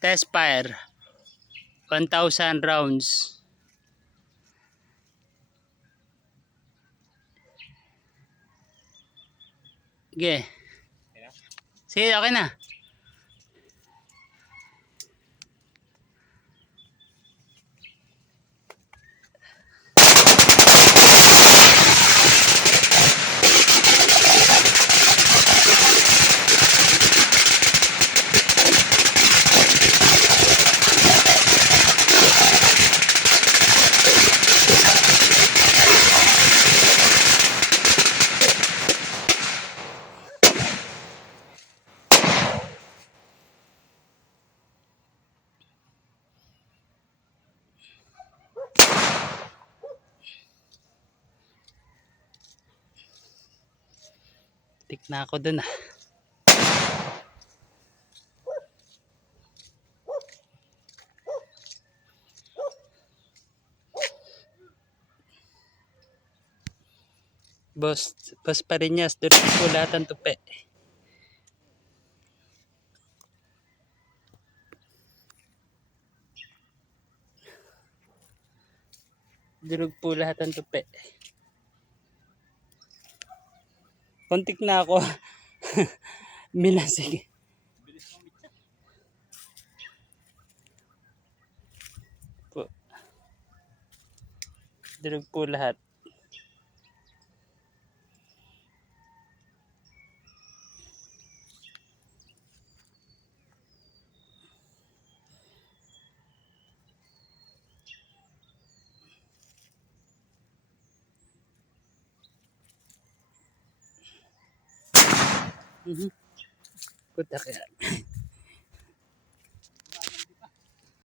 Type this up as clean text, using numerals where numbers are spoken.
Test fire. 1,000 rounds. Sige. Sige, okay na. Tik na ako dun ah. Boss pa rin niya. Durog po lahat ang tupi. Durog po lahat ang tupi. Kontik na ako. Minasig. Durog po lahat. Puta kaya.